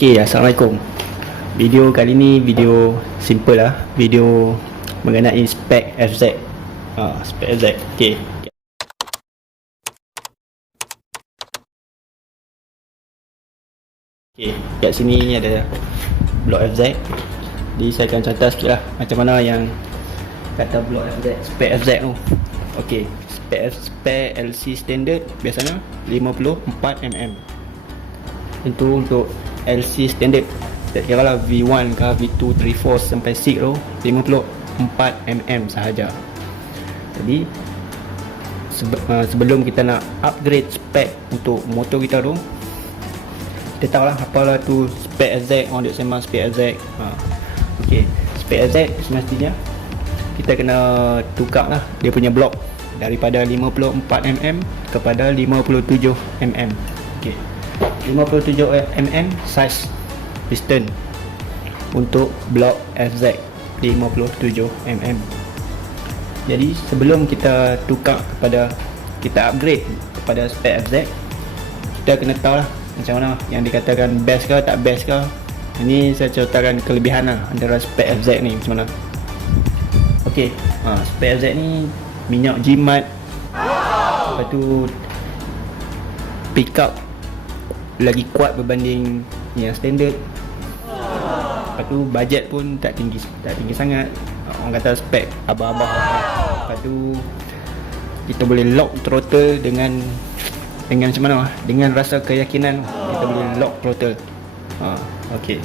Okay, Assalamualaikum. Video kali ni video simple lah. Video mengenai spek FZ. Spek FZ. Okay. Okay, kat sini ada blok FZ. Jadi saya akan contoh sikit lah macam mana yang kata blok FZ, spek FZ tu. Okay, spek LC standard biasanya 54mm. Itu untuk LC standard. Tak kira lah V1 ke V2, 3, 4 sampai 6 tu 54mm sahaja. Jadi sebelum kita nak upgrade spek untuk motor kita tu, kita tahu lah apalah tu spek FZ. Orang duk sembang spek FZ. Okay, spek FZ semestinya kita kena tukar lah dia punya blok daripada 54mm kepada 57mm. Okay, 57mm size piston untuk blok FZ 57mm. Jadi sebelum kita tukar kepada, kita upgrade kepada spek FZ, kita kena tahu lah macam mana yang dikatakan best ke tak best ke. Ini saya ceritakan kelebihan lah antara spek FZ ni macam mana. Ok, spek FZ ni minyak jimat, lepas tu pick up lagi kuat berbanding yang standard. Lepas tu bajet pun tak tinggi sangat. Orang kata spek abah-abah. Lepas tu kita boleh lock throttle dengan macam mana? Dengan rasa keyakinan kita boleh lock throttle. Okey.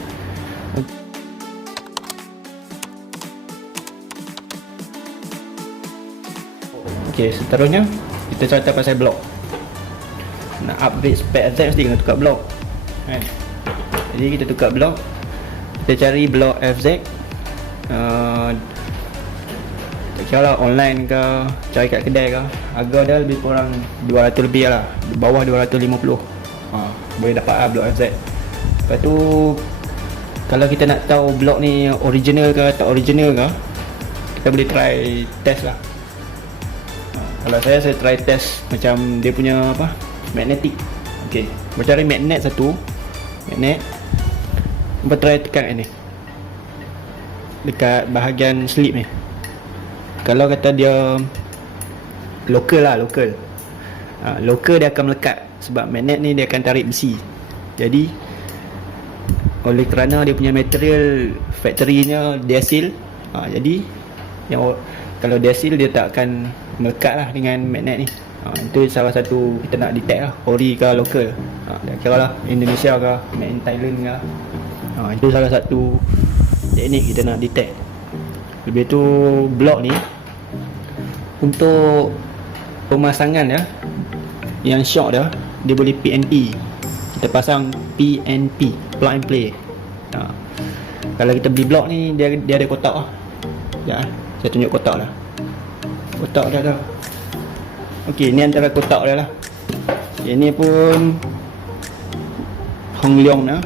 Okey, seterusnya kita cerita pasal blok. Nak upgrade spek FZ mesti kena tukar blok kan? Jadi kita tukar blok, kita cari blok FZ. Tak kira lah online ke, cari kat kedai ke, harga dia lebih kurang 200 lebih lah, di bawah 250. Boleh dapat lah blok FZ. Lepas tu kalau kita nak tahu blok ni original ke tak original ke, kita boleh try test lah. Kalau saya try test macam dia punya apa, magnetic. Ok, cari magnet satu, magnet. Lepas try tekan ni dekat bahagian slip ni. Kalau kata dia local lah, local dia akan melekat sebab magnet ni dia akan tarik besi. Jadi oleh kerana dia punya material factory-nya desil, jadi yang kalau desil dia tak akan melekat lah dengan magnet ni. Itu salah satu kita nak detect lah, ori ke local. Tak kira lah Indonesia ke, made in Thailand ke. Itu salah satu teknik kita nak detect. Lebih tu blok ni untuk pemasangan dia, yang shock dia boleh PNP. Kita pasang PNP, plug and play. Kalau kita beli blok ni dia ada kotak lah. Saya tunjuk kotak lah. Kotak dia ada. Okey, ni antara kotak dia lah. Ini pun Hong Leong dah.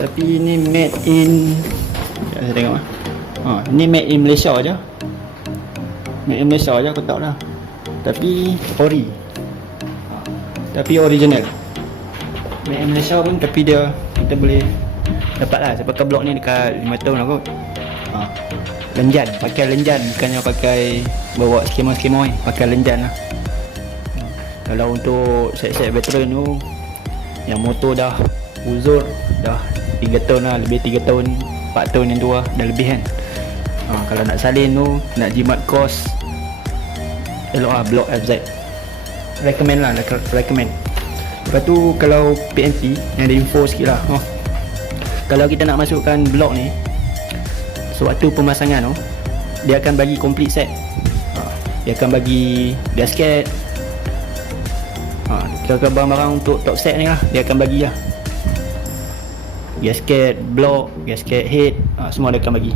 Tapi ni made in, saya tengok lah. Ni made in Malaysia aja. Made in Malaysia aja kotak dah. Tapi ori. Tapi original. Made in Malaysia pun, tapi dia kita boleh dapat lah. Saya pakai blok ni dekat 5 tahun lah kot. Lenjan, pakai lenjan, bukannya pakai bawa skema-skema ni, pakai lenjan lah. Kalau untuk set-set veteran tu yang motor dah uzur, dah 3 tahun lah, lebih 3 tahun 4 tahun yang tu lah, dah lebih kan. Kalau nak salin tu, nak jimat kos, elok lah blok FZ. Recommend lah, recommend. Lepas tu kalau PNP yang ada info sikit lah. Kalau kita nak masukkan blok ni, sewaktu pemasangan tu, dia akan bagi complete set. Dia akan bagi gasket, kira-kira barang-barang untuk top set ni lah, dia akan bagi lah. Gasket blok, gasket head, semua dia akan bagi.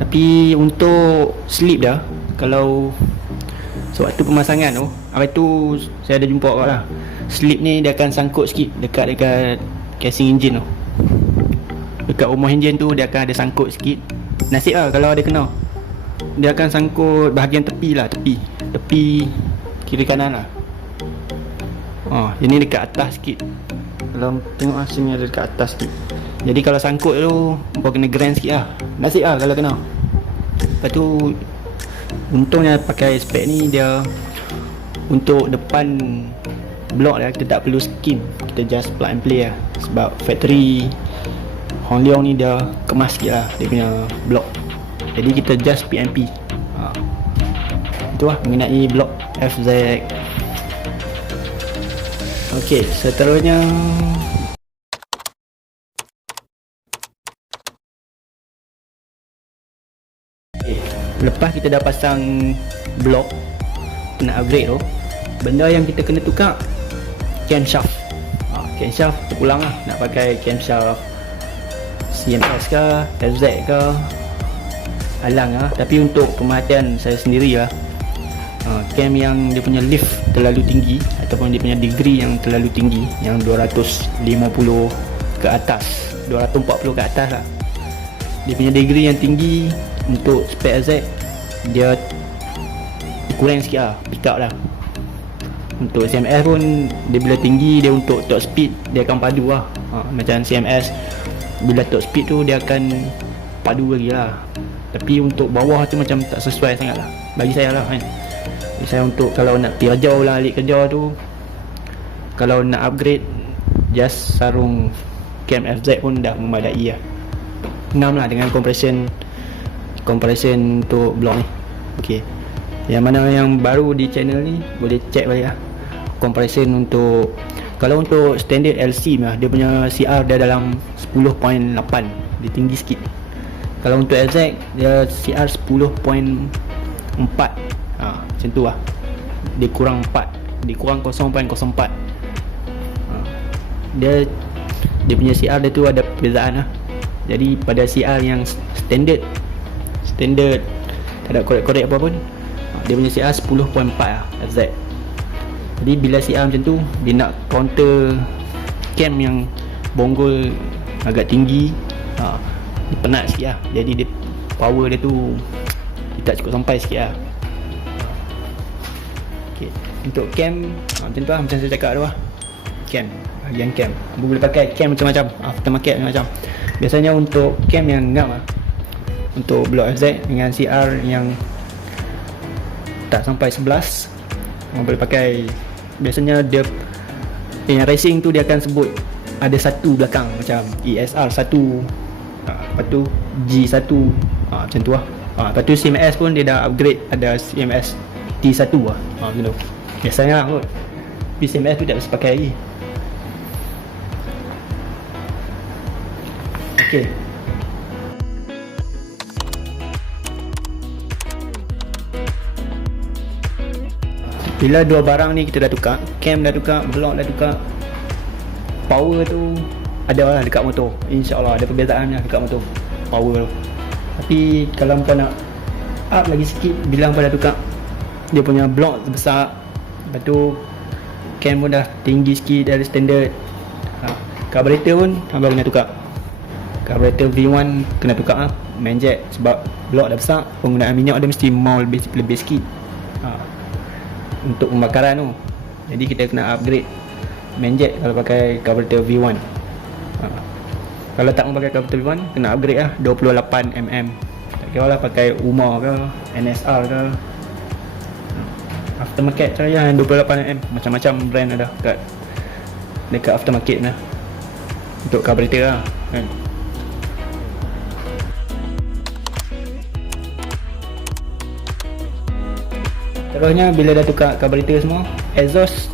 Tapi untuk slip dah, kalau sewaktu pemasangan tu, apa tu saya ada jumpa kat lah, slip ni dia akan sangkut sikit dekat casing engine tu. Dekat rumah engine tu dia akan ada sangkut sikit. Nasib lah kalau ada kena, dia akan sangkut bahagian tepi lah, tepi kiri kanan lah. Ini dekat atas sikit. Kalau tengok asingnya ada dekat atas sikit. Jadi kalau sangkut tu kau kena grand sikit lah. Nasib lah kalau kena. Lepas tu untungnya pakai spek ni, dia untuk depan blok dia kita tak perlu skin, kita just plug and play lah. Sebab factory Hong Leong ni dia kemas sikit lah dia punya blok. Jadi kita just PNP. Itu lah mengenai blok FZ. Okey, seterusnya lepas kita dah pasang blok nak upgrade tu, benda yang kita kena tukar camshaft. Camshaft terulang lah, nak pakai camshaft CMS ke FZ ke alang lah. Tapi untuk pemerhatian saya sendiri lah, cam yang dia punya lift terlalu tinggi ataupun dia punya degree yang terlalu tinggi, yang 250 ke atas, 240 ke atas lah, dia punya degree yang tinggi untuk spek Z dia kurang sikit lah, pick up lah. Untuk CMS pun dia bila tinggi, dia untuk top speed dia akan padu lah. Macam CMS bila top speed tu dia akan padu lagi lah. Tapi untuk bawah tu macam tak sesuai sangat lah bagi saya lah kan. Bagi saya untuk kalau nak pergi jauh lah alik kerja tu, kalau nak upgrade just sarung cam FZ pun dah memadai lah. 6 lah dengan compression untuk blok ni. Okey, yang mana yang baru di channel ni boleh check balik lah compression untuk, kalau untuk standard LC lah, dia punya CR dia dalam 10.8, dia tinggi sikit. Kalau untuk FZ dia CR 10.4, macam tu lah, dia kurang 4, dia kurang 0.04. Dia punya CR dia tu ada perbezaan lah. Jadi pada CR yang standard tak ada korek-korek apa pun, dia punya CR 10.4 lah FZ. Jadi bila CR macam tu, dia nak counter cam yang bonggol agak tinggi, dia penat sikit lah. Jadi dia power dia tu dia tak cukup sampai sikit lah. Okay. Untuk cam macam tu lah, macam saya cakap tu lah. Cam, bahagian cam boleh pakai cam macam-macam, aftermarket macam-macam. Biasanya untuk cam yang ngam lah, untuk blok FZ dengan CR yang tak sampai 11, orang boleh pakai. Biasanya dia yang racing tu dia akan sebut ada satu belakang macam ESR 1, lepas tu G1, macam tu lah. Lepas tu CMS pun dia dah upgrade, ada CMS T1 lah, macam tu biasanya lah kot. Tapi CMS tu tak bisa pakai lagi. Okay, bila dua barang ni kita dah tukar, cam dah tukar, blok dah tukar, power tu ada lah dekat motor. InsyaAllah ada perbezaan lah dekat motor power tu. Tapi kalau kau nak up lagi sikit, bila kau dah tukar dia punya blok besar, lepas tu cam pun dah tinggi sikit dari standard, carburetor pun abang kena tukar. Carburetor V1 kena tukar lah, main jet, sebab blok dah besar, penggunaan minyak dia mesti mau lebih sikit untuk pembakaran tu. Jadi kita kena upgrade main jet kalau pakai carburetor V1. Kalau tak mau pakai carburetor V1, kena upgrade lah 28mm. Tak kira lah pakai Uma ke NSR ke, aftermarket saya yang 28mm. Macam-macam brand ada dekat aftermarket lah untuk carburetor lah kan. Terusnya bila dah tukar carburetor semua, exhaust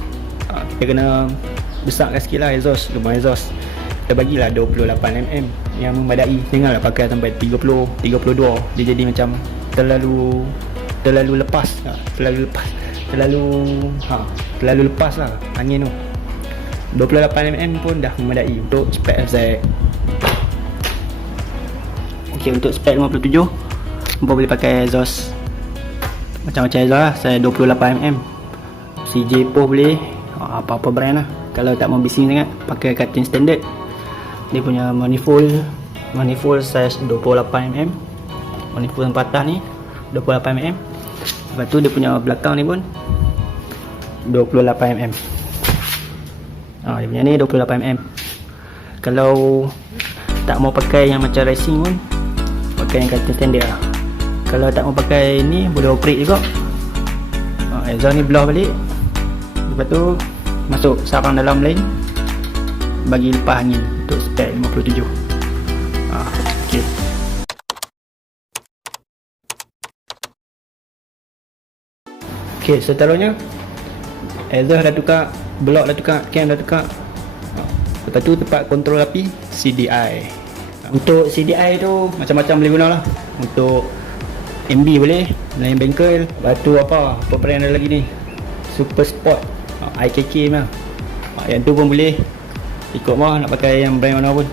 kita kena besarkan sikit lah exhaust, lubang exhaust kita bagilah 28mm yang memadai. Janganlah pakai sampai 30, 32, dia jadi macam terlalu lepas, terlalu lepas lah angin tu. 28mm pun dah memadai untuk spek FZ. Ok, untuk spek 57 hampa boleh pakai exhaust macam-macam exhaust lah. Saya 28mm, CJ Poh boleh, apa-apa brand lah. Kalau tak mau bising sangat, pakai cutting standard. Dia punya manifold size 28mm, manifold yang patah ni 28mm. Lepas tu dia punya belakang ni pun 28mm. Dia punya ni 28mm. Kalau tak mau pakai yang macam racing pun pakai yang kata standard lah. Kalau tak mau pakai ni boleh operate juga. Exhaust ni belah balik, lepas tu masuk sarang dalam lain, bagi lepas angin untuk spek 57. Okay. Okay, seterusnya exhaust dah tukar, block dah tukar, cam dah tukar. Lepas tu tempat kontrol api CDI. Untuk CDI tu macam-macam boleh guna lah. Untuk MB boleh, lain bengkel. Lepas tu apa brand ada lagi ni, Super Sport, IKK mah. Yang tu pun boleh, ikut mah nak pakai yang brand mana pun.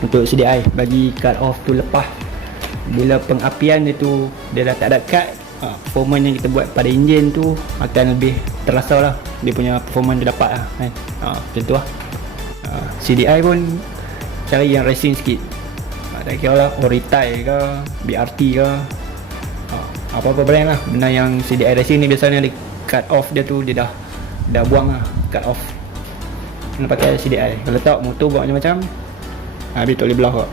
Untuk CDI bagi cut off tu lepas. Bila pengapian dia tu dia dah tak ada cut, performance yang kita buat pada enjin tu akan lebih terasa lah. Dia punya performance dia dapat lah kan. Macam tu lah. CDI pun cari yang racing sikit, tak kira lah Oritai ke BRT ke, apa-apa brand lah. Benda yang CDI racing ni biasanya dia cut off dia tu dia dah buang lah, cut off. Nak pakai CDI. Kalau tak motor buat macam-macam, habis tak boleh belah kok.